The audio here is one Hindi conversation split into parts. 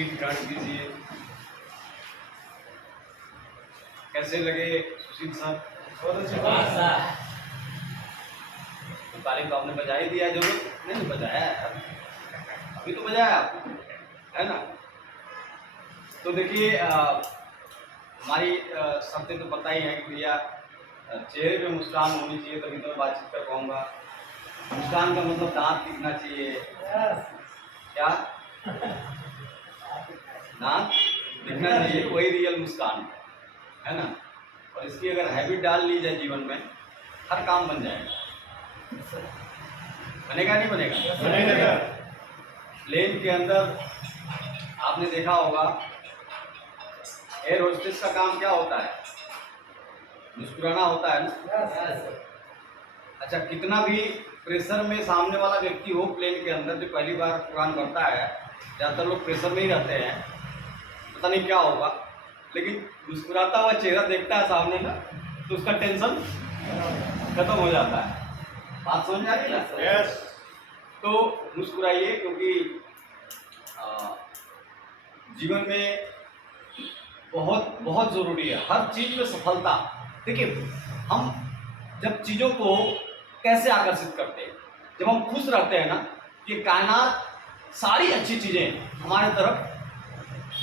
सीट ग्रहण कीजिए। कैसे लगे सुशील साहब? बहुत अच्छी बात। तारीफ तो आपने बजा ही दिया, जरूर नहीं बजाया है, अभी तो बजाया आपने, है ना? तो देखिए हमारी सबसे तो पता ही है कि भैया चेहरे पे मुस्कान होनी चाहिए, तभी तो मैं बातचीत कर पाऊंगा। मुस्कान का मतलब दांत दिखना चाहिए। क्या दांत दिखना चाहिए, वही रियल मुस्कान है ना? और इसकी अगर हैबिट डाल ली जाए जीवन में, हर काम बन जाएगा। बनेगा नहीं बनेगा? बनेगा। प्लेन के अंदर आपने देखा होगा, एयर होस्टेस का काम क्या होता है? मुस्कुराना होता है ना? अच्छा, कितना भी प्रेशर में सामने वाला व्यक्ति हो प्लेन के अंदर, जो पहली बार उड़ान भरता है, ज़्यादातर लोग प्रेशर में ही रहते हैं, पता नहीं क्या होगा, लेकिन मुस्कुराता हुआ चेहरा देखता है सामने ना, तो उसका टेंशन खत्म हो जाता है। बात समझ आ रही है ना? यस। तो मुस्कुराइए, क्योंकि जीवन में बहुत बहुत ज़रूरी है हर चीज़ में सफलता। देखिए, हम जब चीज़ों को कैसे आकर्षित करते हैं, जब हम खुश रहते हैं ना, ये कायनात सारी अच्छी चीज़ें हमारे तरफ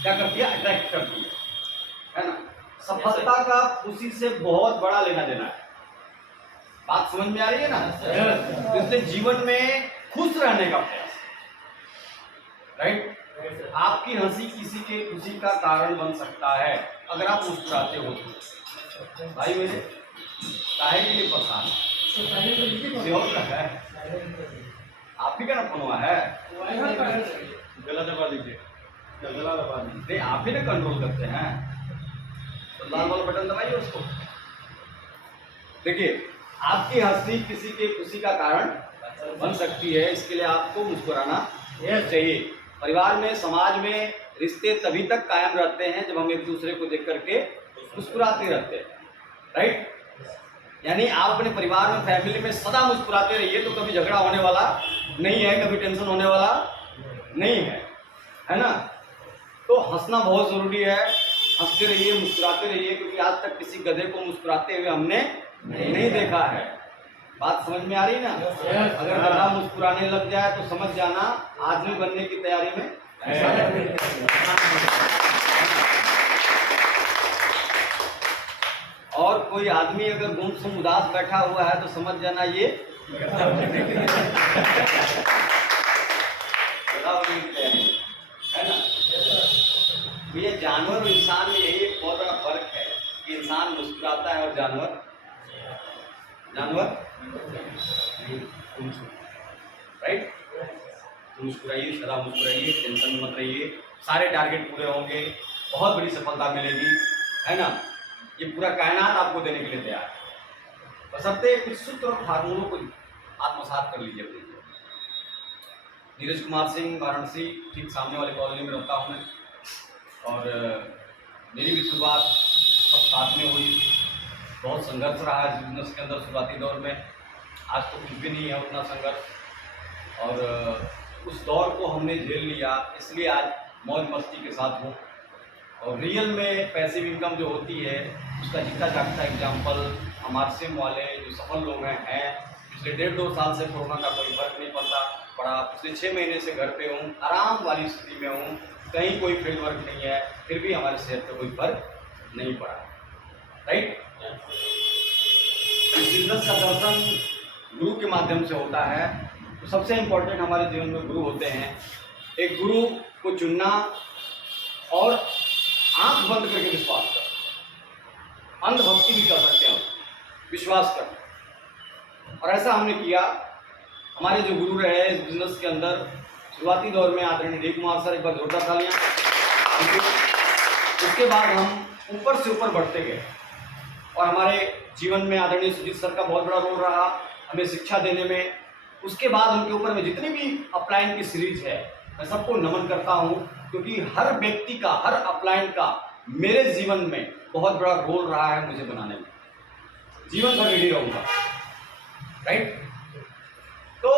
क्या करती है? अट्रैक्ट करती है ना? सफलता का खुशी से बहुत बड़ा लेना देना है। बात समझ में आ रही है ना? इसलिए जीवन में खुश रहने का प्रयास, राइट? आपकी हंसी किसी के खुशी का कारण बन सकता है अगर आप मुस्कुराते हो तो। भाई मेरे काहे के लिए परेशान है? आप ही का ना फोन हुआ है, गला दबा दीजिए, गला दबा दीजिए। नहीं, आप ही ना कंट्रोल करते हैं, तो लाल वाला बटन दबाइए उसको। देखिए, आपकी हंसी किसी के खुशी का कारण बन सकती है, इसके लिए आपको मुस्कुराना चाहिए। परिवार में, समाज में रिश्ते तभी तक कायम रहते हैं जब हम एक दूसरे को देख करके मुस्कुराते रहते हैं, राइट? यानी आप अपने परिवार में, फैमिली में सदा मुस्कुराते रहिए, तो कभी झगड़ा होने वाला नहीं है, कभी टेंशन होने वाला नहीं है ना? तो हंसना बहुत ज़रूरी है, हंसते रहिए, मुस्कुराते रहिए, क्योंकि आज तक किसी गधे को मुस्कुराते हुए हमने नहीं देखा है। बात समझ में आ रही ना? अगर गधा मुस्कुराने लग जाए तो समझ जाना आदमी बनने की तैयारी में है। और कोई आदमी अगर गुमसुम उदास बैठा हुआ है तो समझ जाना ये गधा बनने की तैयारी है ना? ये जानवर और इंसान में यही एक बहुत बड़ा फर्क है कि इंसान मुस्कुराता है और जानवर राइट? मुस्कुराइए, सदा मुस्कुराइए, टेंशन में मत रहिए, सारे टारगेट पूरे होंगे, बहुत बड़ी सफलता मिलेगी, है ना? ये पूरा कायनात आपको देने के लिए तैयार है। बशर्ते कुछ सूत्र और फार्मूलों को आत्मसात कर लीजिए अपने जीवन में। नीरज कुमार सिंह, वाराणसी, ठीक सामने वाले कॉलोनी में रहता हूँ मैं, और मेरी भी शुरुआत सब साथ में हुई। बहुत संघर्ष रहा है बिजनेस के अंदर शुरुआती दौर में, आज तो कुछ भी नहीं है उतना संघर्ष, और उस दौर को हमने झेल लिया, इसलिए आज मौज मस्ती के साथ हूँ। और रियल में पैसिव इनकम जो होती है उसका जीता जागता एग्जाम्पल हमारे सिम वाले जो सफल लोग हैं। पिछले 1.5-2 साल से कोरोना का कोई फर्क नहीं पड़ा। पिछले 6 महीने से घर पे हूँ, आराम वाली स्थिति में हूँ, कहीं कोई फील्ड वर्क नहीं है, फिर भी हमारे सेहत पर कोई फर्क नहीं पड़ा, राइट? बिजनेस का दर्शन गुरु के माध्यम से होता है। तो सबसे इम्पोर्टेंट हमारे जीवन में गुरु होते हैं। एक गुरु को चुनना और आंख बंद करके विश्वास करना, अंधभक्ति भी कर सकते हैं, विश्वास करना। और ऐसा हमने किया। हमारे जो गुरु रहे इस बिजनेस के अंदर शुरुआती दौर में आदरणीय डी कुमार सर, एक बार जोरदार तालियां। उसके बाद हम ऊपर से ऊपर बढ़ते गए, और हमारे जीवन में आदरणीय सुजीत सर का बहुत बड़ा रोल रहा हमें शिक्षा देने में। उसके बाद उनके ऊपर में जितनी भी अपलाइन की सीरीज है, मैं सबको नमन करता हूँ, क्योंकि हर व्यक्ति का, हर अपलाइन का मेरे जीवन में बहुत बड़ा रोल रहा है मुझे बनाने में। जीवन भर रेडी रहूँगा, राइट? तो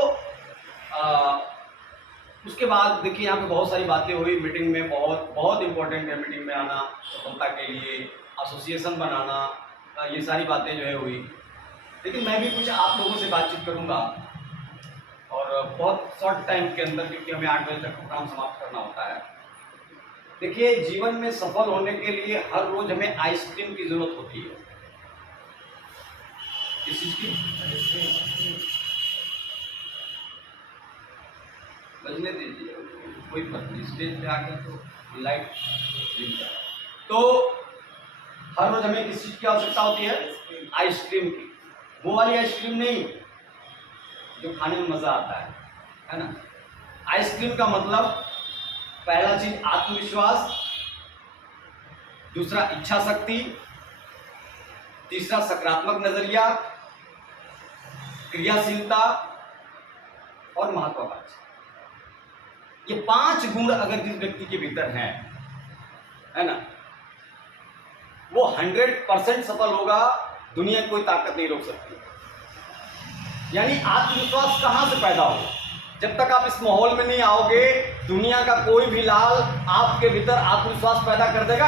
उसके बाद देखिए यहाँ पे बहुत सारी बातें हुई मीटिंग में, बहुत बहुत इंपॉर्टेंट है मीटिंग में आना सफलता के लिए, एसोसिएशन बनाना, ये सारी बातें जो है हुई। लेकिन मैं भी कुछ आप लोगों से बातचीत करूँगा और बहुत शॉर्ट टाइम के अंदर, क्योंकि हमें 8 बजे तक प्रोग्राम समाप्त करना होता है। देखिए जीवन में सफल होने के लिए हर रोज हमें आइसक्रीम की जरूरत होती है। किस चीज की? बजने दीजिए, कोई फर्क नहीं, स्टेज पे आके तो लाइट तो हर रोज हमें किस चीज की आवश्यकता होती है? आइसक्रीम की। वो वाली आइसक्रीम नहीं जो खाने में मजा आता है ना। आइसक्रीम का मतलब पहला चीज आत्मविश्वास, दूसरा इच्छा शक्ति, तीसरा सकारात्मक नजरिया, क्रियाशीलता और महत्वाकांक्षा। ये 5 गुण अगर जिस व्यक्ति के भीतर हैं, है ना, वो 100% सफल होगा। दुनिया की कोई ताकत नहीं रोक सकती। यानी आत्मविश्वास कहां से पैदा हो? जब तक आप इस माहौल में नहीं आओगे, दुनिया का कोई भी लाल आपके भीतर आत्मविश्वास पैदा कर देगा?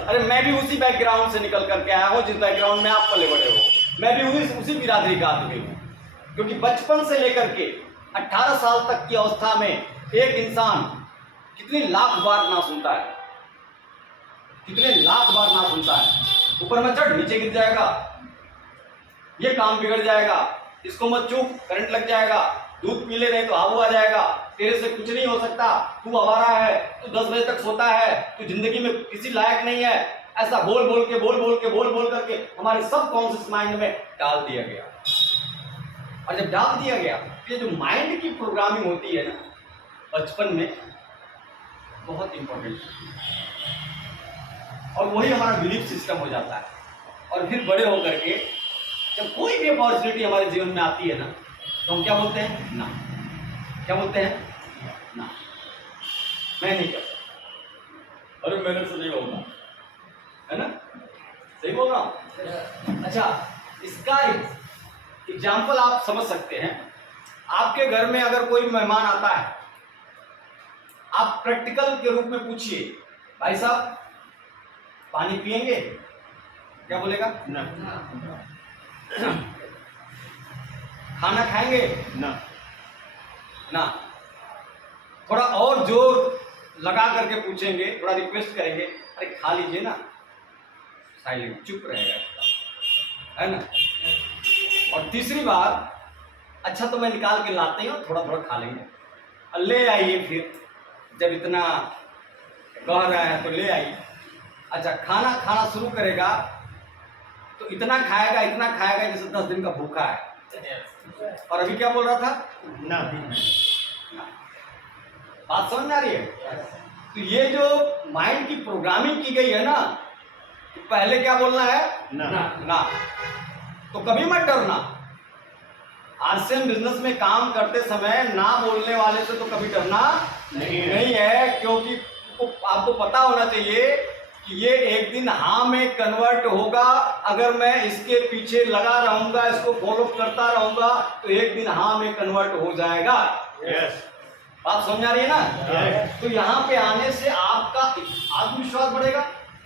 अरे मैं भी उसी बैकग्राउंड से निकल करके आया हूं जिस बैकग्राउंड में आप पले बड़े हो। मैं भी उसी बिरादरी का आदमी हूं, क्योंकि बचपन से लेकर के 18 साल तक की अवस्था में एक इंसान कितनी लाख बार ना सुनता है, कितने लाख बार ना सुनता है, ऊपर में चढ़ नीचे गिर जाएगा, ये काम बिगड़ जाएगा, इसको मत चूक, करंट लग जाएगा, दूध पी ले नहीं तो आबू आ जाएगा, तेरे से कुछ नहीं हो सकता, तू आवारा है, तू 10 बजे तक सोता है, तू जिंदगी में किसी लायक नहीं है। ऐसा बोल बोल करके हमारे सब कॉन्शियस माइंड में डाल दिया गया। और जब डाल दिया गया, ये जो माइंड की प्रोग्रामिंग होती है ना बचपन में, बहुत इंपॉर्टेंट है, और वही हमारा बिलीफ सिस्टम हो जाता है। और फिर बड़े होकर के जब कोई भी अपॉर्चुनिटी हमारे जीवन में आती है ना, तो हम क्या बोलते हैं? ना। क्या बोलते हैं? ना, मैं नहीं कर सकता, अरे मेरे से नहीं होगा, है ना? सही बोल रहा हूं? अच्छा, इसका एग्जाम्पल आप समझ सकते हैं। आपके घर में अगर कोई मेहमान आता है, आप प्रैक्टिकल के रूप में पूछिए, भाई साहब पानी पिएंगे? क्या बोलेगा? ना। खाना खाएंगे? ना। ना। थोड़ा और जोर लगा करके पूछेंगे, थोड़ा रिक्वेस्ट करेंगे, अरे खा लीजिए ना, साइलेंट चुप रहेगा, है ना। और तीसरी बार, अच्छा तो मैं निकाल के लाते ही हूँ, थोड़ा थोड़ा खा लेंगे, ले आइए। फिर जब इतना कह रहा है तो ले आइए। अच्छा, खाना शुरू करेगा तो इतना खाएगा जैसे 10 दिन का भूखा है। और अभी क्या बोल रहा था? ना। बात समझ में आ रही है? तो ये जो माइंड की प्रोग्रामिंग की गई है ना, तो पहले क्या बोलना है? ना। तो कभी मत डरना। आरसीएम बिजनेस में काम करते समय ना बोलने वाले से तो कभी डरना नहीं है, क्योंकि आपको पता होना चाहिए कि ये एक दिन हाँ में कन्वर्ट होगा। अगर मैं इसके पीछे लगा रहूंगा, इसको फॉलो करता रहूंगा, तो एक दिन हाँ में कन्वर्ट हो जाएगा। yes. बात समझ आ रही है ना? yes. तो यहाँ पे आने से आपका आत्मविश्वास बढ़ेगा।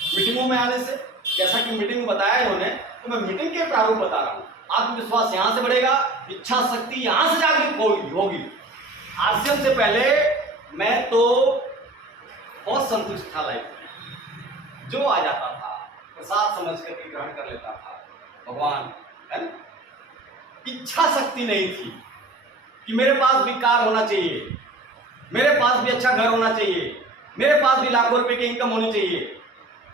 मीटिंगों में आने से, जैसा कि मीटिंग में बताया इन्होंने, तो मैं मीटिंग के प्रारूप बता रहा हूँ। आत्मविश्वास यहाँ से बढ़ेगा, इच्छा शक्ति यहाँ से जागृत होगी। आरसीएम से पहले मैं तो बहुत संतुष्ट था लाइफ में, जो आ जाता था प्रसाद समझ करके ग्रहण कर लेता था, भगवान, है ना। इच्छा शक्ति नहीं थी कि मेरे पास भी कार होना चाहिए, मेरे पास भी अच्छा घर होना चाहिए, मेरे पास भी लाखों रुपए की इनकम होनी चाहिए,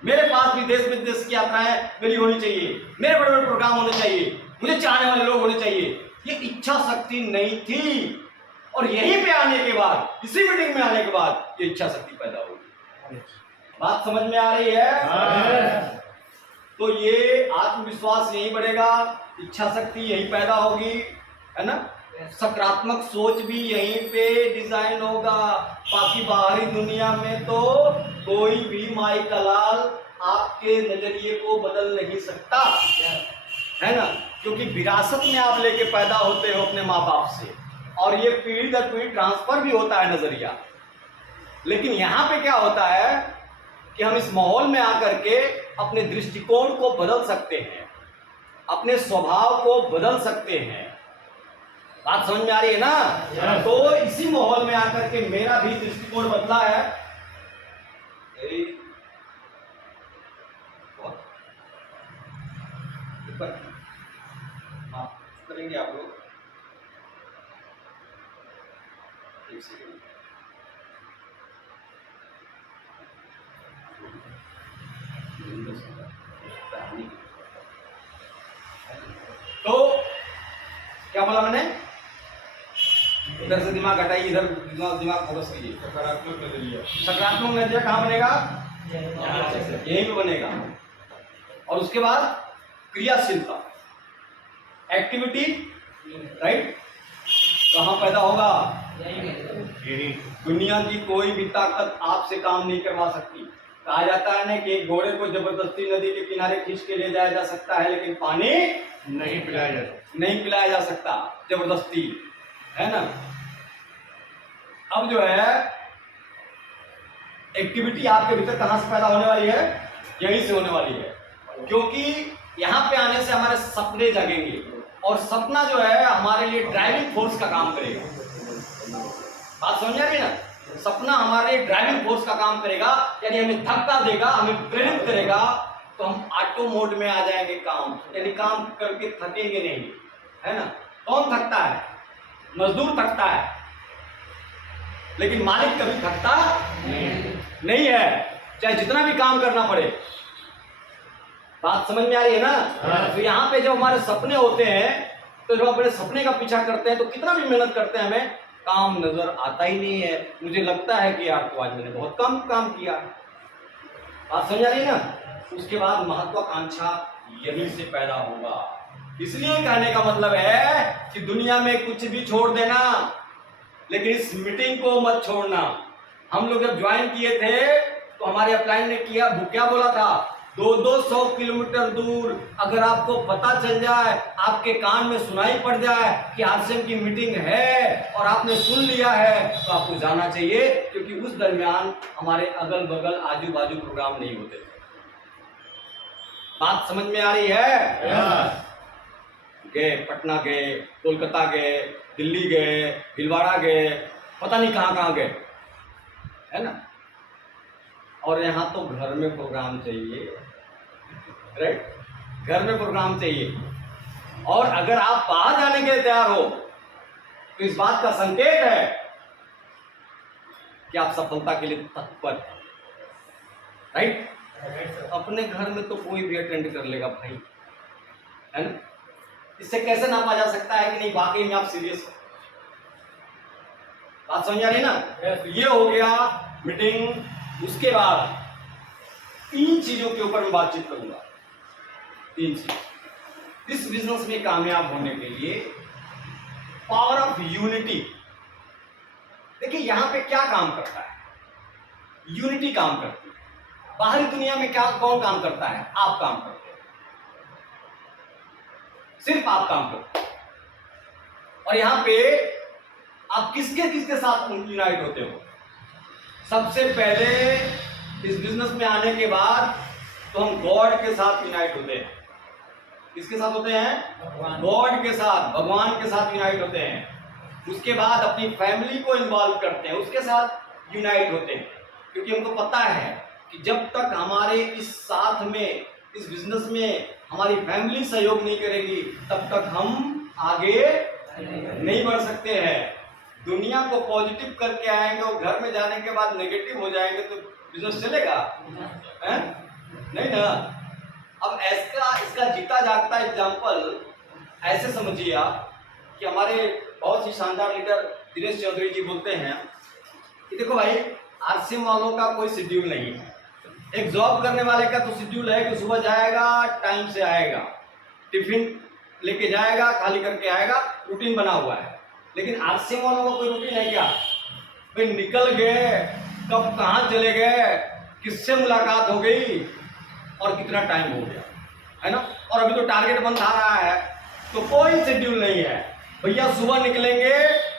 मेरे पास भी देश विदेश की यात्राएं मेरी होनी चाहिए, मेरे बड़े बड़े प्रोग्राम होने चाहिए, मुझे चाहने वाले लोग होने चाहिए। ये इच्छा शक्ति नहीं थी। और यहीं पे आने के बाद, इसी मीटिंग में आने के बाद, ये इच्छा शक्ति पैदा होगी। बात समझ में आ रही है? तो ये आत्मविश्वास यहीं बढ़ेगा, इच्छा शक्ति यहीं पैदा होगी, है ना। सकारात्मक सोच भी यहीं पे डिजाइन होगा। बाकी बाहरी दुनिया में तो कोई भी माई का लाल आपके नजरिए को बदल नहीं सकता, है ना, क्योंकि विरासत में आप लेके पैदा होते हो अपने माँ बाप से, और ये पीढ़ी दर पीढ़ी ट्रांसफर भी होता है नजरिया। लेकिन यहाँ पे क्या होता है कि हम इस माहौल में आकर के अपने दृष्टिकोण को बदल सकते हैं, अपने स्वभाव को बदल सकते हैं। बात समझ में आ रही है ना? तो इसी माहौल में आकर के मेरा भी दृष्टिकोण बदला है। करेंगे आप लोग एक सेकंड। तो क्या बोला मैंने? इधर से दिमाग हटाइए, इधर दिमाग फोकस कीजिए। सकारात्मक नजरिया, सकारात्मक नजरिया कहाँ बनेगा? यहीं पे बनेगा। और उसके बाद क्रियाशीलता, एक्टिविटी, राइट, कहाँ पैदा होगा? दुनिया की कोई भी ताकत आपसे काम नहीं करवा सकती। कहा जाता है ना कि एक घोड़े को जबरदस्ती नदी के किनारे खींच के ले जाया जा सकता है, लेकिन पानी नहीं पिलाया जा सकता जबरदस्ती, है ना? अब जो है एक्टिविटी आपके भीतर कहां से पैदा होने वाली है? यहीं से होने वाली है, क्योंकि यहाँ पे आने से हमारे सपने जगेंगे और सपना जो है हमारे लिए ड्राइविंग फोर्स का काम करेगा। बात समझ आ रही है ना? सपना हमारे ड्राइविंग फोर्स का काम करेगा, यानी हमें धक्का देगा, हमें प्रेरित करेगा, तो हम ऑटो मोड में आ जाएंगे काम, यानी काम करके थकेंगे नहीं, है ना? कौन थकता है? मजदूर थकता है, लेकिन मालिक कभी थकता नहीं है, चाहे जितना भी काम करना पड़े। बात समझ में आ रही है ना? तो यहाँ पे जब हमारे सपने होते हैं, तो जब अपने सपने का पीछा करते हैं तो कितना भी मेहनत करते हैं हमें काम नजर आता ही नहीं है। मुझे लगता है कि यार तो आज मैंने बहुत कम काम किया। बात समझ आ रही है ना? उसके बाद महत्वाकांक्षा यहीं से पैदा होगा। इसलिए कहने का मतलब है कि दुनिया में कुछ भी छोड़ देना, लेकिन इस मीटिंग को मत छोड़ना। हम लोग जब ज्वाइन किए थे तो हमारे अपलाइन ने किया, वो क्या बोला था? 200 किलोमीटर दूर अगर आपको पता चल जाए, आपके कान में सुनाई पड़ जाए कि आरसीएम की मीटिंग है और आपने सुन लिया है, तो आपको जाना चाहिए, क्योंकि उस दरमियान हमारे अगल बगल आजू बाजू प्रोग्राम नहीं होते थे। बात समझ में आ रही है? गए, पटना गए, कोलकाता गए, दिल्ली गए, भिलवाड़ा गए, पता नहीं कहाँ कहाँ गए, है ना? और यहाँ तो घर में प्रोग्राम चाहिए, राइट? घर में प्रोग्राम चाहिए। और अगर आप बाहर जाने के लिए तैयार हो तो इस बात का संकेत है कि आप सफलता के लिए तत्पर हैं, राइट? अपने घर में तो कोई भी अटेंड कर लेगा भाई, है ना? इससे कैसे नापा जा सकता है कि नहीं वाकई में आप सीरियस हो? बात समझ आ रही ना? ये हो गया मीटिंग। उसके बाद 3 चीजों के ऊपर मैं बातचीत करूंगा। 3 चीज इस बिजनेस में कामयाब होने के लिए। Power of unity. देखिए यहां पे क्या काम करता है? यूनिटी काम करती है। बाहरी दुनिया में क्या कौन काम करता है? आप काम करते हैं, सिर्फ आप काम करते हैं। और यहां पे आप किसके किसके साथ यूनाइट होते हो? सबसे पहले इस बिजनेस में आने के बाद तो हम गॉड के साथ यूनाइट होते हैं। किसके साथ होते हैं? गॉड के साथ, भगवान के साथ यूनाइट होते हैं। उसके बाद अपनी फैमिली को इन्वॉल्व करते हैं, उसके साथ यूनाइट होते हैं, क्योंकि हमको पता है कि जब तक हमारे इस साथ में, इस बिजनेस में हमारी फैमिली सहयोग नहीं करेगी, तब तक हम आगे नहीं बढ़ सकते हैं। दुनिया को पॉजिटिव करके आएंगे और घर में जाने के बाद नेगेटिव हो जाएंगे तो बिजनेस चलेगा? हैं? नहीं ना। अब इसका जीता जागता एग्जाम्पल ऐसे समझिए आप कि हमारे बहुत ही शानदार लीडर दिनेश चौधरी जी बोलते हैं कि देखो भाई, आरसीएम वालों का कोई शेड्यूल नहीं है। एक जॉब करने वाले का तो शेड्यूल है कि सुबह जाएगा, टाइम से आएगा, टिफिन लेके जाएगा, खाली करके आएगा, रूटीन बना हुआ है। लेकिन आरसीएम वालों का कोई रूटीन है क्या? भाई निकल गए, कब कहाँ चले गए, किससे मुलाकात हो गई और कितना टाइम हो गया, है ना? और अभी तो टारगेट बंद आ रहा है, तो कोई शेड्यूल नहीं है। भैया सुबह निकलेंगे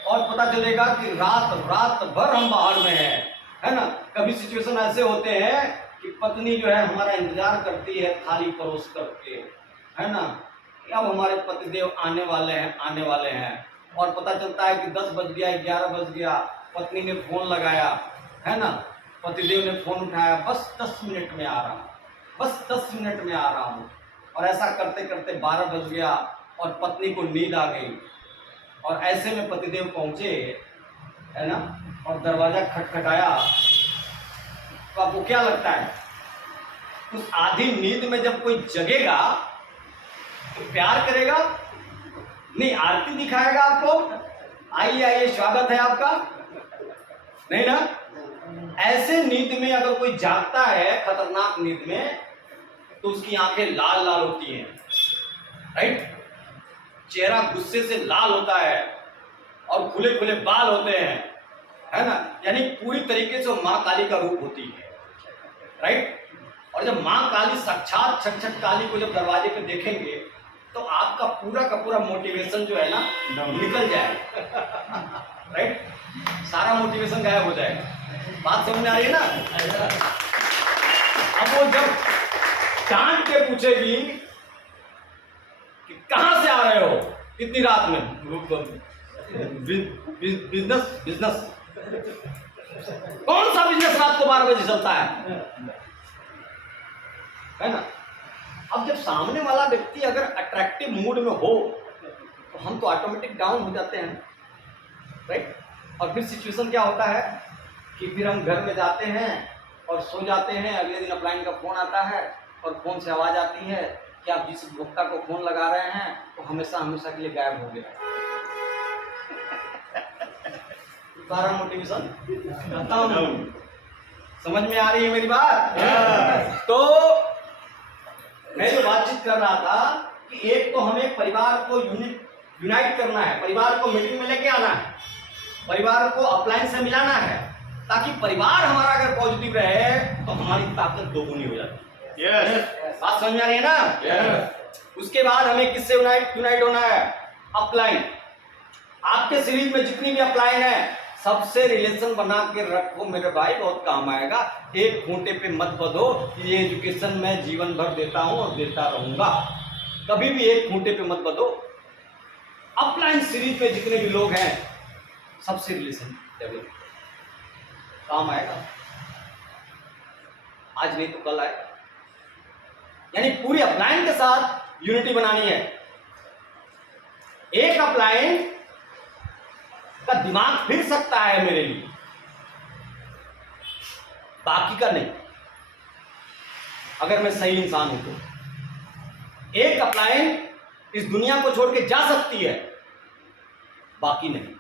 और पता चलेगा कि रात रात भर हम बाहर में हैं, है ना। कभी सिचुएशन ऐसे होते हैं कि पत्नी जो है हमारा इंतजार करती है थाली परोस करके, है ना, कि अब हमारे पतिदेव आने वाले हैं और पता चलता है कि 10 बज गया, 11 बज गया, पत्नी ने फ़ोन लगाया, है ना, पतिदेव ने फ़ोन उठाया, बस 10 मिनट में आ रहा हूँ, बस 10 मिनट में आ रहा हूँ। और ऐसा करते करते 12 बज गया और पत्नी को नींद आ गई और ऐसे में पतिदेव पहुँचे, है ना, और दरवाज़ा खटखटाया। तो आपको क्या लगता है, उस आधी नींद में जब कोई जगेगा तो प्यार करेगा? नहीं, आरती दिखाएगा आपको, आइए आइए स्वागत है आपका? नहीं ना। ऐसे नींद में अगर कोई जागता है, खतरनाक नींद में, तो उसकी आंखें लाल लाल होती हैं, राइट, चेहरा गुस्से से लाल होता है और खुले खुले बाल होते हैं, है ना, यानी पूरी तरीके से माँ काली का रूप होती है, राइट। और जब माँ काली साक्षात छट काली को जब दरवाजे पे देखेंगे तो आपका पूरा का पूरा मोटिवेशन जो है ना निकल जाएगा, राइट, सारा मोटिवेशन गायब हो जाएगा। बात समझ में आ रही है ना। अब वो जब डांट के पूछेगी कि कहां से आ रहे हो इतनी रात में, बिजनेस कौन सा बिजनेस रात को 12 बजे चलता है ना। अब जब सामने वाला व्यक्ति अगर अट्रैक्टिव मूड में हो तो हम तो ऑटोमेटिक डाउन हो जाते हैं, राइट। और फिर सिचुएशन क्या होता है कि फिर हम घर में जाते हैं और सो जाते हैं। अगले दिन अपलाइन का फ़ोन आता है और फ़ोन से आवाज़ आती है कि आप जिस उपभोक्ता को फ़ोन लगा रहे हैं वो हमेशा के लिए गायब हो गया। सारा मोटिवेशन खत्म। समझ में आ रही है मेरी बात? तो मैं जो बातचीत कर रहा था कि एक तो हमें परिवार को यूनाइट करना है, परिवार को मीटिंग में लेके आना है, परिवार को अपलाइन से मिलाना है, ताकि परिवार हमारा अगर पॉजिटिव रहे तो हमारी ताकत दोगुनी हो जाती है। yes. बात समझ में आ रही है ना? yes. उसके बाद हमें किससे यूनाइट होना है? अपलाइन। आपके सीरीज में जितनी भी अपलाइन है सबसे रिलेशन बना के रखो मेरे भाई, बहुत काम आएगा। एक खूंटे पे मत बंधो, ये एजुकेशन मैं जीवन भर देता हूं और देता रहूंगा, कभी भी एक खूंटे पे मत बंधो। अपलाइन सीरीज में जितने भी लोग हैं सबसे रिलेशन डेवलप, काम आएगा, आज नहीं तो कल आएगा। यानी पूरी अपलाइन के साथ यूनिटी बनानी है। एक अपलाइन का दिमाग फिर सकता है मेरे लिए, बाकी का नहीं, अगर मैं सही इंसान हूं तो। एक अपलाइन इस दुनिया को छोड़ के जा सकती है, बाकी नहीं।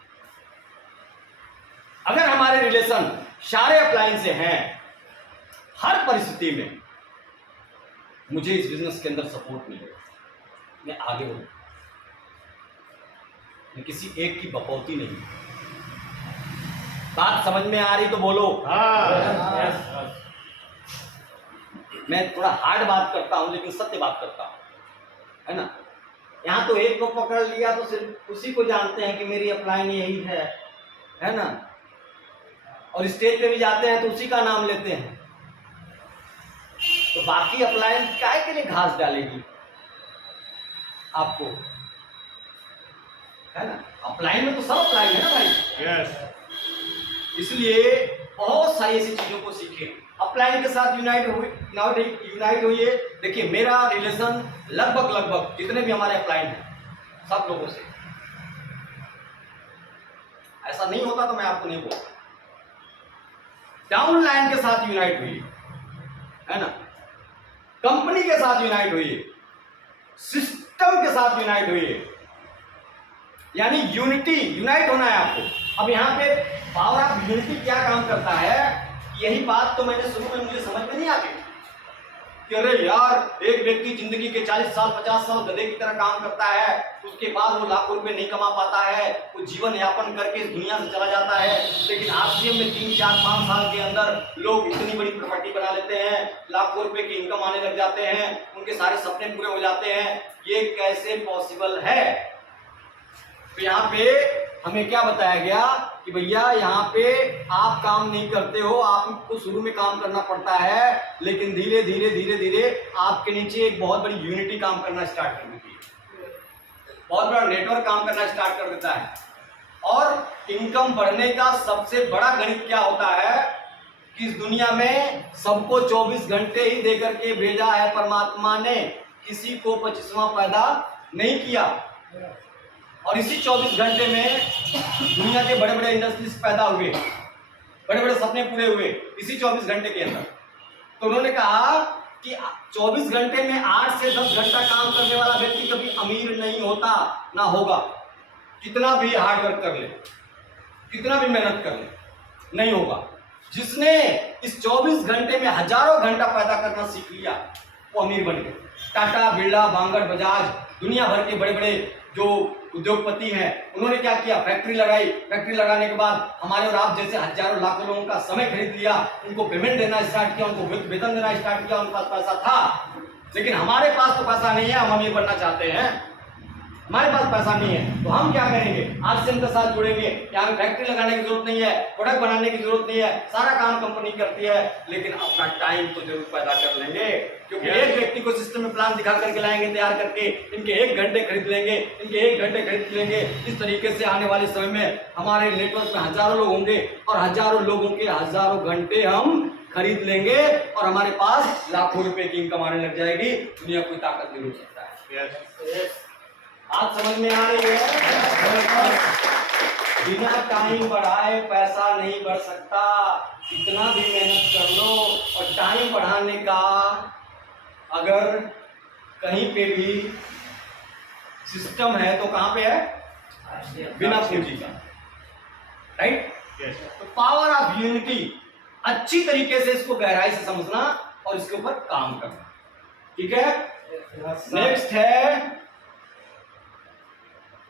अगर हमारे रिलेशन सारे अपलाइन से हैं, हर परिस्थिति में मुझे इस बिजनेस के अंदर सपोर्ट मिलेगा, मैं आगे बढ़ूं, मैं किसी एक की बकौती नहीं। बात समझ में आ रही तो बोलो। मैं थोड़ा हार्ड बात करता हूं लेकिन सत्य बात करता हूं, है ना। यहां तो एक को पकड़ लिया तो सिर्फ उसी को जानते हैं कि मेरी अपलाइन यही है ना। और स्टेज पे भी जाते हैं तो उसी का नाम लेते हैं, तो बाकी अपलाइन काय के लिए घास डालेगी आपको, है ना। अपलाइन में तो सब अपलाइन है ना भाई। yes. इसलिए बहुत सारी ऐसी चीजों को सीखें, अपलाइन के साथ यूनाइट हुई। देखिए मेरा रिलेशन लगभग जितने भी हमारे अपलाइन हैं सब लोगों से, ऐसा नहीं होता तो मैं आपको नहीं बोलता। डाउनलाइन के साथ यूनाइट हुई, है ना, कंपनी के साथ यूनाइट हुई, सिस्टम के साथ यूनाइट हुई, यानी यूनाइट होना है आपको। अब यहाँ पे पावर ऑफ यूनिटी क्या काम करता है, यही बात तो मैंने शुरू में मुझे समझ में नहीं आती कि अरे यार एक व्यक्ति जिंदगी के 40 साल 50 साल गधे की तरह काम करता है, उसके बाद वो लाखों रुपए नहीं कमा पाता है, वो जीवन यापन करके इस दुनिया से चला जाता है। लेकिन आरसीएम में 3 4 5 साल के अंदर लोग इतनी बड़ी प्रॉपर्टी बना लेते हैं, लाखों रुपए की इनकम आने लग जाते हैं, उनके सारे सपने पूरे हो जाते हैं। ये कैसे पॉसिबल है? तो यहाँ पे हमें क्या बताया गया कि भैया यहाँ पे आप काम नहीं करते हो, आपको शुरू में काम करना पड़ता है, लेकिन धीरे धीरे धीरे धीरे आपके नीचे एक बहुत बड़ी यूनिटी काम करना स्टार्ट कर देती है, बहुत बड़ा नेटवर्क काम करना स्टार्ट कर देता है। और इनकम बढ़ने का सबसे बड़ा गणित क्या होता है कि इस दुनिया में सबको 24 घंटे ही देकर के भेजा है परमात्मा ने, किसी को 25वां पैदा नहीं किया। और इसी 24 घंटे में दुनिया के बड़े बड़े इंडस्ट्रीज पैदा हुए, बड़े बड़े सपने पूरे हुए इसी 24 घंटे के अंदर। तो उन्होंने कहा कि 24 घंटे में 8 से 10 घंटा काम करने वाला व्यक्ति कभी अमीर नहीं होता, ना होगा। कितना भी हार्ड वर्क कर ले, कितना भी मेहनत कर ले, नहीं होगा। जिसने इस 24 घंटे में हजारों घंटा पैदा करना सीख लिया वो अमीर बन गए। टाटा, बिरला, बांगड़, बजाज, दुनिया भर के बड़े बड़े जो उद्योगपति हैं, उन्होंने क्या किया, फैक्ट्री लगाई। फैक्ट्री लगाने के बाद हमारे और आप जैसे हजारों लाखों लोगों का समय खरीद लिया, उनको पेमेंट देना स्टार्ट किया, उनको वेतन देना स्टार्ट किया, उनके पास पैसा था। लेकिन हमारे पास तो पैसा नहीं है, हम अमीर बनना चाहते हैं, हमारे पास पैसा नहीं है, तो हम क्या करेंगे, आरसीएम के साथ जुड़ेंगे। यहाँ फैक्ट्री लगाने की जरूरत नहीं है, प्रोडक्ट बनाने की जरूरत नहीं है, सारा काम कंपनी करती है, लेकिन अपना टाइम तो जरूर पैदा कर लेंगे। क्योंकि एक व्यक्ति को सिस्टम में प्लान दिखा करके लाएंगे तैयार करके, इनके 1 घंटे खरीद लेंगे, इनके 1 घंटे खरीद लेंगे। इस तरीके से आने वाले समय में हमारे नेटवर्क में हजारों लोग होंगे और हजारों लोगों के हजारों घंटे हम खरीद लेंगे और हमारे पास लाखों रुपए की इनकम आने लग जाएगी। दुनिया कोई ताकत नहीं रोक सकता है। बात समझ में आ रही है? बिना टाइम बढ़ाए पैसा नहीं बढ़ सकता, कितना भी मेहनत कर लो। और टाइम बढ़ाने का अगर कहीं पे भी सिस्टम है तो कहां पे है? बिना पूंजी का, राइट? तो पावर ऑफ यूनिटी, अच्छी तरीके से इसको गहराई से समझना और इसके ऊपर काम करना, ठीक है? नेक्स्ट है,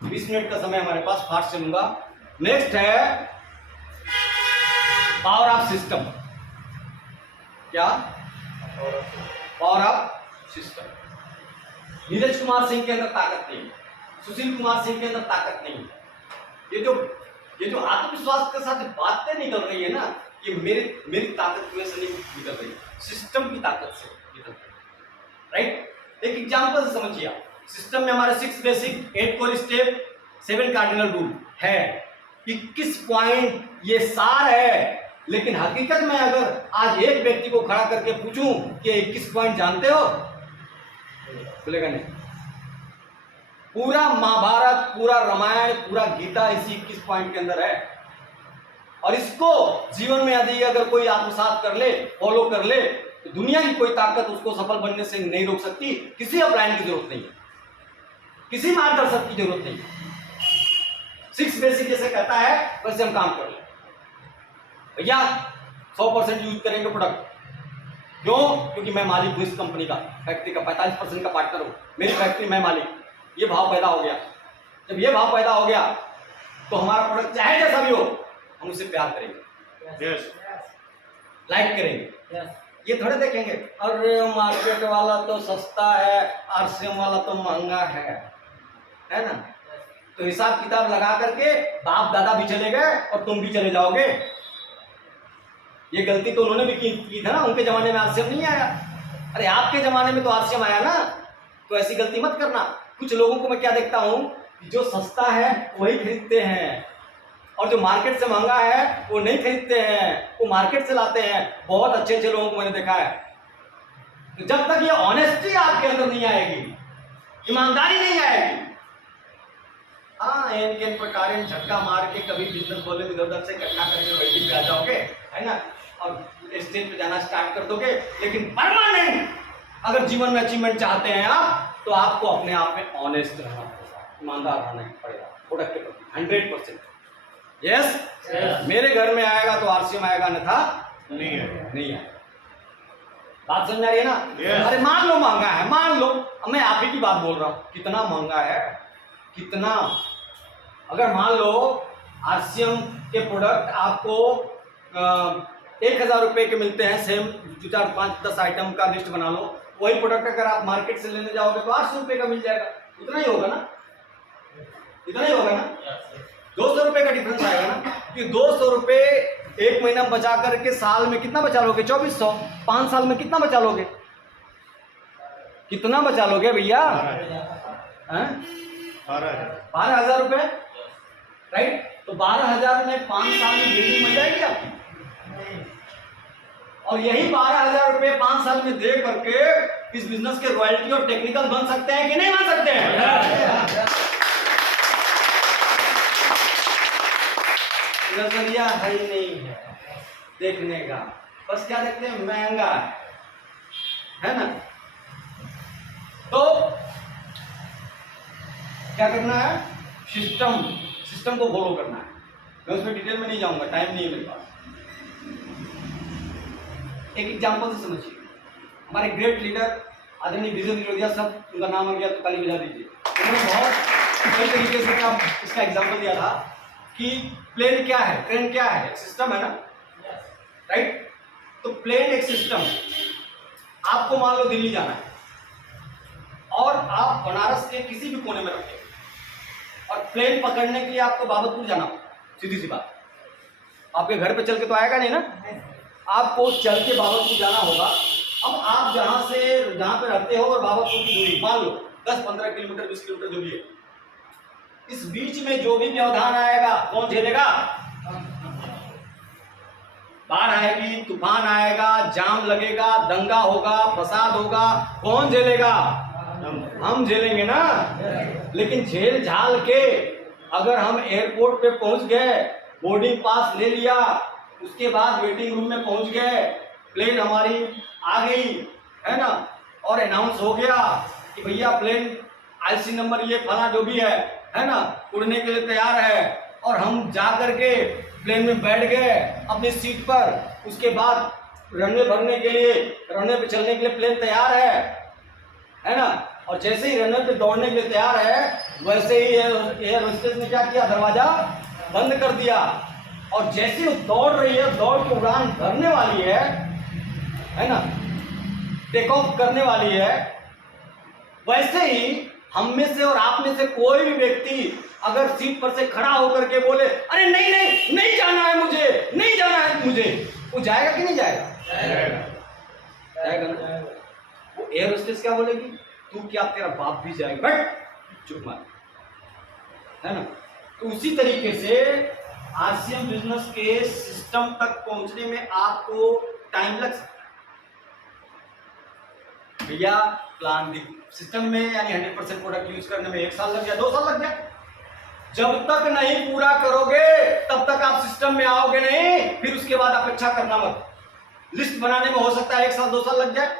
20 मिनट का समय हमारे पास, फास्ट चलूंगा। नेक्स्ट है पावर ऑफ सिस्टम। क्या? Power of system. Neeraj Kumar Singh के अंदर ताकत नहीं, सुशील कुमार सिंह के अंदर ताकत नहीं। ये जो आत्मविश्वास के साथ बातें निकल रही है ना, ये मेरी ताकत की वजह से नहीं निकल रही, सिस्टम की ताकत से निकल रही, राइट? एक एग्जांपल से समझिए आप। सिस्टम में हमारे 6 basic, 8 core step, 7 cardinal rule है, 21 पॉइंट ये सार है। लेकिन हकीकत में अगर आज एक व्यक्ति को खड़ा करके पूछूं कि 21 पॉइंट जानते हो, बोलेगा नहीं। पूरा महाभारत, पूरा रामायण, पूरा गीता इसी 21 पॉइंट के अंदर है। और इसको जीवन में यदि अगर कोई आत्मसात कर ले, फॉलो कर ले, तो दुनिया की कोई ताकत उसको सफल बनने से नहीं रोक सकती। किसी अपलाइन की जरूरत नहीं है, किसी मार्गदर्शक की जरूरत नहीं। 6 बेसिक जैसे कहता है वैसे हम काम कर ले भैया। 100% यूज करेंगे प्रोडक्ट। क्यों? क्योंकि मैं मालिक हूं इस कंपनी का, फैक्ट्री का 45% का पार्टनर हूं, मेरी फैक्ट्री, मैं मालिक। ये भाव पैदा हो गया। जब ये भाव पैदा हो गया तो हमारा प्रोडक्ट चाहे जैसा भी हो, हम उसे प्यार करेंगे, लाइक करेंगे। ये थोड़े देखेंगे अरे मार्केट वाला तो सस्ता है, आरसीएम वाला तो महंगा है ना? तो हिसाब किताब लगा करके बाप दादा भी चले गए और तुम भी चले जाओगे। ये गलती तो उन्होंने भी की था ना, उनके जमाने में आरसीएम नहीं आया। अरे आपके जमाने में तो आरसीएम आया ना, तो ऐसी गलती मत करना। कुछ लोगों को मैं क्या देखता हूं, जो सस्ता है वही खरीदते हैं और जो मार्केट से महंगा है वो नहीं खरीदते हैं, वो मार्केट से लाते हैं। बहुत अच्छे अच्छे लोगों को मैंने देखा है। तो जब तक ये ऑनेस्टी आपके अंदर नहीं आएगी, ईमानदारी नहीं आएगी, हाँ इनके प्रकार झटका मार के कभी बिजनेस बोले इधर उधर से इकट्ठा करके वेटिंग पे आ जाओगे, है ना, और स्टेज पे जाना स्टार्ट कर दोगे। लेकिन परमानेंट अगर जीवन में अचीवमेंट चाहते हैं आप, तो आपको अपने आप में ऑनेस्ट रहना पड़ेगा, ईमानदार रहना पड़ेगा प्रोडक्ट के प्रति 100%। यस, मेरे घर में आएगा तो आरसीएम आएगा, अन्यथा नहीं आएगा। बात समझ आ रही है ना? अरे मान लो महंगा है, मान लो, मैं आप ही की बात बोल रहा हूं, कितना महंगा है, कितना। अगर मान लो आरसीएम के प्रोडक्ट आपको 1000 रुपए के मिलते हैं, सेम 4, 5, 10 आइटम का लिस्ट बना लो, वही प्रोडक्ट अगर आप मार्केट से लेने जाओगे तो 800 रुपए का मिल जाएगा। इतना ही होगा ना, इतना ही होगा ना। 200 रुपये का डिफरेंस आएगा ना, कि 200 रुपये एक महीना बचा करके साल में कितना बचा लोगे? 2400। 5 साल में कितना बचा लोगे? कितना बचा लोगे भैया? 12,000 रुपये, राइट। तो 12,000 में 5 साल में बिल्डिंग मिल जाएगी आपकी, और यही 12,000 रुपये 5 साल में दे करके इस बिजनेस के रॉयल्टी और टेक्निकल बन सकते हैं कि नहीं बन सकते हैं? नजरिया है ही नहीं है देखने का, बस क्या देखते हैं? महंगा है ना। तो क्या करना है? सिस्टम को फॉलो करना है। मैं उसमें डिटेल में नहीं जाऊंगा, टाइम नहीं है मेरे पास। एक एग्जांपल से समझिए। हमारे ग्रेट लीडर आदरणीय विजय निरोधिया, सब उनका नाम आ गया तो ताली बजा दीजिए। उन्होंने बहुत सही तरीके से इसका एग्जांपल दिया था कि प्लेन क्या है, ट्रेन क्या है, एक सिस्टम है ना, राइट। तो प्लेन एक सिस्टम, आपको मान लो दिल्ली जाना है और आप बनारस के किसी भी कोने में रखे और प्लेन पकड़ने के लिए आपको बाबतपुर जाना, सीधी सी बात, आपके घर पे चल के तो आएगा नहीं ना, आपको चल के बाबतपुर जाना होगा। अब आप जहां पे रहते हो और बाबतपुर की दूरी मान लो 10-15 किलोमीटर 20 किलोमीटर जो भी है, इस बीच में जो भी व्यवधान आएगा कौन झेलेगा? बाढ़ आएगी, तूफान आएगा, जाम लगेगा, दंगा होगा, फसाद होगा, कौन झेलेगा? हम झेलेंगे ना। लेकिन झेल झाल के अगर हम एयरपोर्ट पे पहुंच गए, बोर्डिंग पास ले लिया, उसके बाद वेटिंग रूम में पहुंच गए, प्लेन हमारी आ गई है ना, और अनाउंस हो गया कि भैया प्लेन आईसी नंबर ये फला जो भी है ना, उड़ने के लिए तैयार है, और हम जा करके प्लेन में बैठ गए अपनी सीट पर। उसके बाद रनवे भरने के लिए, रनवे पे चलने के लिए प्लेन तैयार है ना, और जैसे ही रनवे पे दौड़ने के लिए तैयार है, वैसे ही एयर होस्टेस ने क्या किया? दरवाजा बंद कर दिया, और जैसे वो दौड़ रही है, दौड़ के उड़ान भरने वाली है ना, टेक ऑफ करने वाली है, वैसे ही हम में से और आप में से कोई भी व्यक्ति अगर सीट पर से खड़ा होकर के बोले अरे नहीं नहीं नहीं जाना है मुझे, नहीं जाना है मुझे, वो जाएगा कि नहीं जाएगा? जाएगा ना। वो एयर होस्टेस क्या बोलेगी? तू क्या, तेरा बाप भी जाएगा, बट चुप मार, है ना। तो उसी तरीके से आरसीएम बिजनेस के सिस्टम तक पहुंचने में आपको टाइम लग सकता है भैया। प्लान दी सिस्टम में यानी 100% प्रोडक्ट यूज करने में 1 साल लग गया, 2 साल लग गया। जब तक नहीं पूरा करोगे तब तक आप सिस्टम में आओगे नहीं, फिर उसके बाद अपेक्षा करना मत। लिस्ट बनाने में हो सकता है 1 साल 2 साल लग जाए,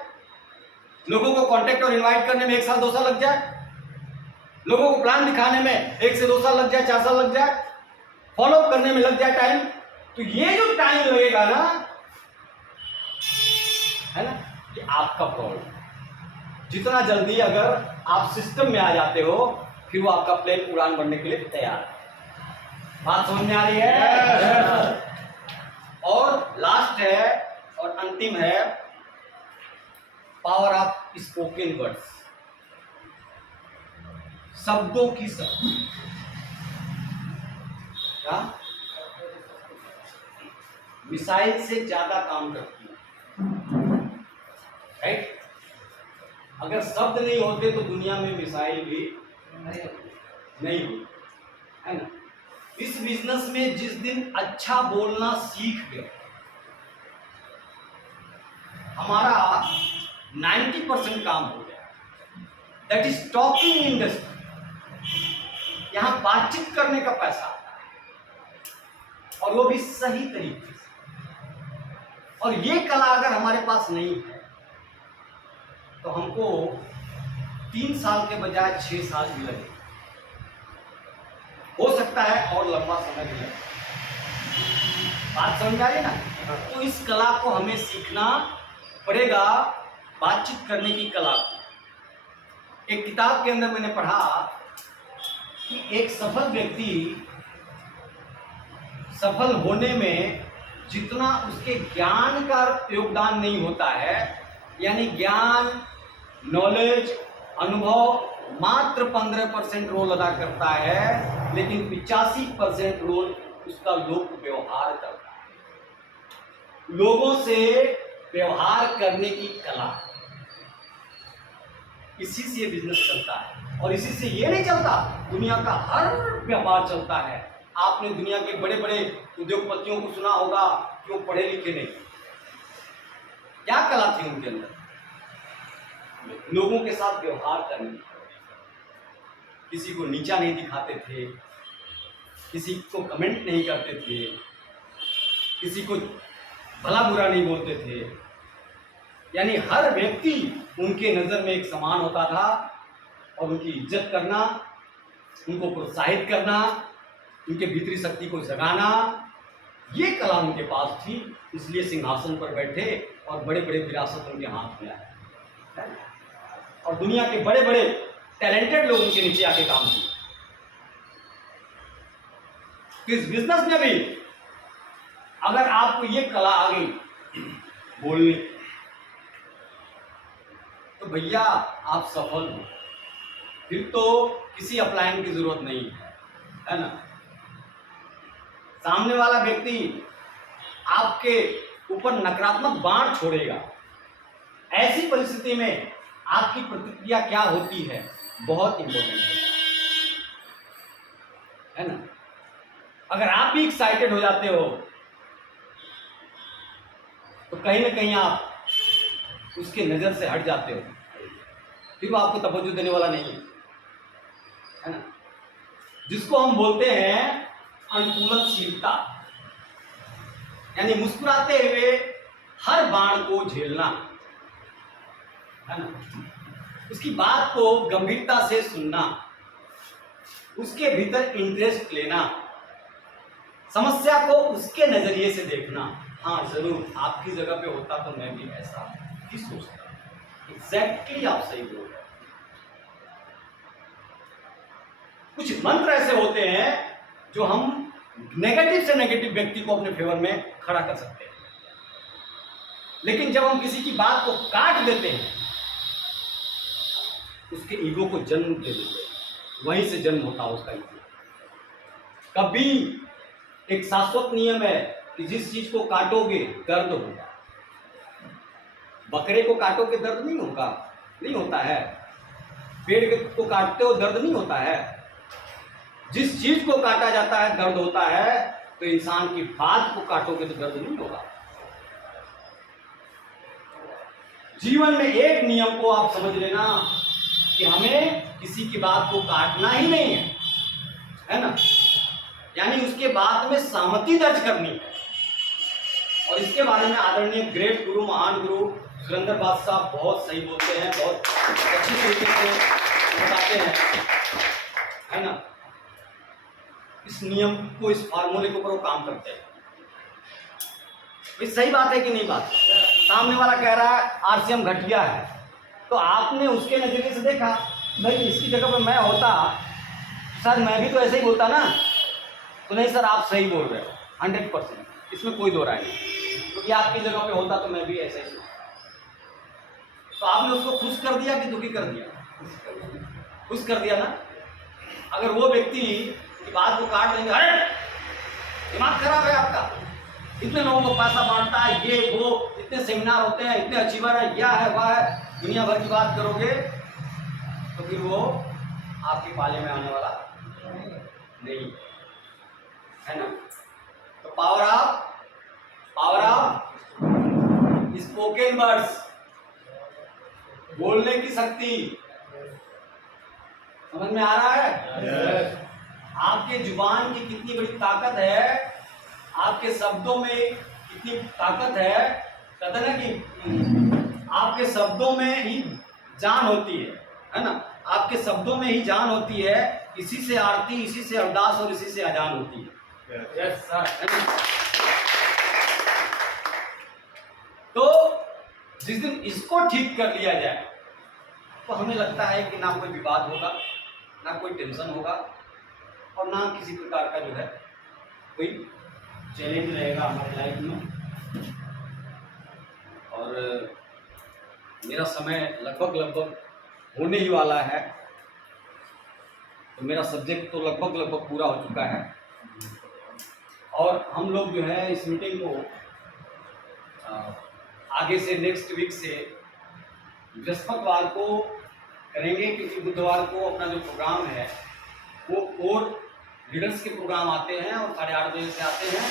लोगों को कांटेक्ट और इनवाइट करने में 1 साल 2 साल लग जाए, लोगों को प्लान दिखाने में 1 से 2 साल लग जाए, 4 साल लग जाए, फॉलो अप करने में लग जाए टाइम। तो ये जो टाइम लगेगा ना, है ना, ये आपका प्रॉब्लम। जितना जल्दी अगर आप सिस्टम में आ जाते हो, फिर वो आपका प्लेन उड़ान भरने के लिए तैयार है। बात समझ में आ रही है? और लास्ट है और अंतिम है पावर ऑफ स्पोकन वर्ड्स, शब्दों की शक्ति। क्या? मिसाइल से ज्यादा काम करती है, राइट। अगर शब्द नहीं होते तो दुनिया में मिसाइल भी नहीं हुई, है ना। इस बिजनेस में जिस दिन अच्छा बोलना सीख गए, हमारा 90% काम हो गया। That is talking industry. यहां बातचीत करने का पैसा आता है, और वो भी सही तरीके से। और ये कला अगर हमारे पास नहीं है तो हमको 3 साल के बजाय 6 साल भी लगे, हो सकता है और लंबा समय भी लगे। बात समझ आ रही ना? तो इस कला को हमें सीखना पड़ेगा, बातचीत करने की कला को। एक किताब के अंदर मैंने पढ़ा कि एक सफल व्यक्ति सफल होने में जितना उसके ज्ञान का योगदान नहीं होता है, यानी ज्ञान, नॉलेज, अनुभव मात्र 15% रोल अदा करता है, लेकिन 85% रोल उसका लोक व्यवहार करता है। लोगों से व्यवहार करने की कला, इसी से बिजनेस चलता है। और इसी से ये नहीं चलता, दुनिया का हर व्यापार चलता है। आपने दुनिया के बड़े बड़े उद्योगपतियों को सुना होगा कि वो पढ़े लिखे नहीं। क्या कला थी उनके अंदर? लोगों के साथ व्यवहार करने, किसी को नीचा नहीं दिखाते थे, किसी को कमेंट नहीं करते थे, किसी को भला बुरा नहीं बोलते थे। यानी हर व्यक्ति उनके नज़र में एक समान होता था और उनकी इज्जत करना, उनको प्रोत्साहित करना, उनके भीतरी शक्ति को जगाना, ये कला उनके पास थी। इसलिए सिंहासन पर बैठे और बड़े बड़े विरासत उनके हाथ में आए और दुनिया के बड़े बड़े टैलेंटेड लोग उनके नीचे आके काम किए। तो इस बिजनेस में भी अगर आपको ये कला आ गई बोलने, तो भैया आप सफल हो। फिर तो किसी अपलायन की जरूरत नहीं है ना। सामने वाला व्यक्ति आपके ऊपर नकारात्मक बाण छोड़ेगा। ऐसी परिस्थिति में आपकी प्रतिक्रिया क्या होती है, बहुत इंपॉर्टेंट है ना। अगर आप भी एक्साइटेड हो जाते हो तो कहीं ना कहीं आप उसके नजर से हट जाते हो, फिर वो आपको तवज्जो देने वाला नहीं है ना। जिसको हम बोलते हैं अनुकूलनशीलता, यानी मुस्कुराते हुए हर बाण को झेलना, है ना। उसकी बात को गंभीरता से सुनना, उसके भीतर इंटरेस्ट लेना, समस्या को उसके नजरिए से देखना। हाँ जरूर, आपकी जगह पे होता तो मैं भी ऐसा ही सोचता। एग्जैक्टली आप सही बोल रहे हैं। कुछ मंत्र ऐसे होते हैं जो हम नेगेटिव से नेगेटिव व्यक्ति को अपने फेवर में खड़ा कर सकते हैं, लेकिन जब हम किसी की बात को काट देते हैं, उसके ईगो को जन्म दे देते हैं, वहीं से जन्म होता है उसका ईगो। कभी एक शाश्वत नियम है कि जिस चीज को काटोगे दर्द होगा। बकरे को काटोगे दर्द नहीं होगा, नहीं होता है। पेड़ को काटते हो दर्द नहीं होता है। जिस चीज को काटा जाता है दर्द होता है। तो इंसान की बात को काटोगे तो दर्द नहीं होगा। जीवन में एक नियम को आप समझ लेना कि हमें किसी की बात को काटना ही नहीं है ना। यानी उसके बाद में सहमति दर्ज करनी है। और इसके बारे में आदरणीय ग्रेट गुरु, महान गुरु सुरेंद्र बादशाह बहुत सही बोलते हैं, बहुत अच्छी तरीके से बताते हैं, है ना। इस नियम को, इस फार्मूले के ऊपर वो काम करते हैं। भाई सही बात है कि नहीं बात? सामने वाला कह रहा है आरसीएम घटिया है, तो आपने उसके नजरिए से देखा, भाई इसकी जगह पर मैं होता शायद मैं भी तो ऐसे ही बोलता ना। तो नहीं सर, आप सही बोल रहे हो 100%, इसमें कोई दो राय नहीं। क्योंकि आपकी जगह पे होता तो मैं भी ऐसे ही। तो आपने उसको खुश कर दिया कि दुखी कर दिया? खुश कर दिया ना। अगर वो व्यक्ति की बात को काट देंगे, अरे दिमाग खराब है आपका, इतने लोगों को पैसा बांटता है, ये वो, इतने सेमिनार होते हैं, इतने अचीवर है, यह है वह है, दुनिया भर की बात करोगे तो फिर वो आपके पाले में आने वाला नहीं है ना। तो पावर ऑफ स्पोकन वर्ड्स, बोलने की शक्ति, समझ में आ रहा है? आपके जुबान की कितनी बड़ी ताकत है, आपके शब्दों में कितनी ताकत है। कहते ना कि आपके शब्दों में ही जान होती है ना। आपके शब्दों में ही जान होती है। इसी से आरती, इसी से अरदास और इसी से अजान होती है। Yes sir. तो जिस दिन इसको ठीक कर लिया जाए तो हमें लगता है कि ना कोई विवाद होगा, ना कोई टेंशन होगा, और ना किसी प्रकार का जो है कोई चैलेंज रहेगा हमारे लाइफ में। और मेरा समय लगभग होने ही वाला है। तो मेरा सब्जेक्ट तो लगभग पूरा हो चुका है। और हम लोग जो है इस मीटिंग को आगे से नेक्स्ट वीक से बृहस्पतिवार को करेंगे, क्योंकि बुधवार को अपना जो प्रोग्राम है वो कोर लीडर्स के प्रोग्राम आते हैं और 8:30 बजे से आते हैं।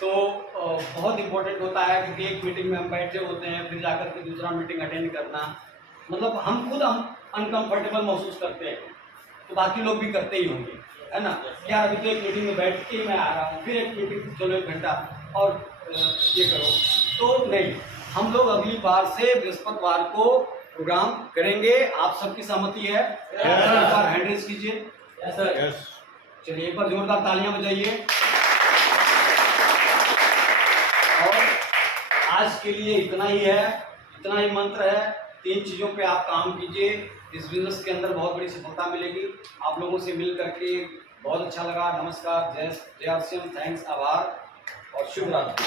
तो बहुत इम्पोर्टेंट होता है, क्योंकि एक मीटिंग में हम बैठे होते हैं, फिर जाकर के दूसरा मीटिंग अटेंड करना, मतलब हम खुद अनकंफर्टेबल महसूस करते हैं, तो बाकी लोग भी करते ही होंगे, है ना। यार अभी तो एक मीटिंग में बैठ के मैं आ रहा हूँ, फिर एक मीटिंग चलो 1 घंटा और ये करो, तो नहीं, हम लोग अगली बार से बृहस्पतिवार को प्रोग्राम करेंगे। आप सबकी सहमति है? एक बार हैंड रेज कीजिए। चलिए एक बार जोरदार तालियां बजाइए। और आज के लिए इतना ही है, इतना ही मंत्र है। 3 चीज़ों पे आप काम कीजिए, इस बिजनेस के अंदर बहुत बड़ी सफलता मिलेगी। आप लोगों से मिल करके बहुत अच्छा लगा। नमस्कार, जय श्री राम, थैंक्स, आभार और शुभ रात्रि।